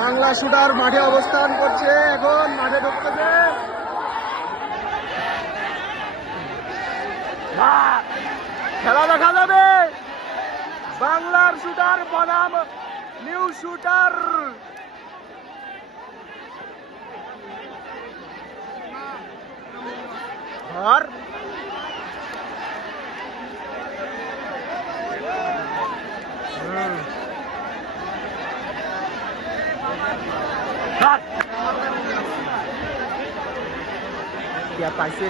Bangla shooter মাঠে অবস্থান করছে, এখন মাঠে ঢুকতেছে। খেলা দেখা যাবে। বাংলার শুটার বনাম নিউ শুটার। और क्या पाइसे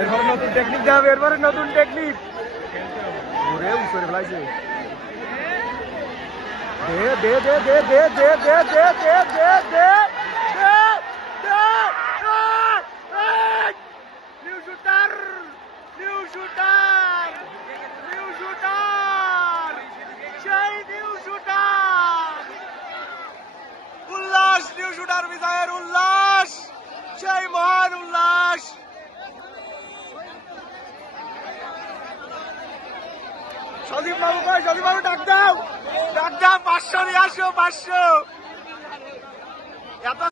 এরপরে নতুন টেকনিক যাবে, এরপরে নতুন টেকনিক ঘুরে উপরে ফেলাইছে। দে দে দে দে দে দে দে দে দে দে দে new shooter, new shooter, new shooter, সেই নিউ শুটার। উল্লাস, নিউ শুটার বিজয়ের উল্লাস, সেই মহান উল্লাস। সদীপ বাবু কয়, সদীপ বাবু ডাক দাও, ডাক দাও, 500 নিয়ে আসো, 500। এত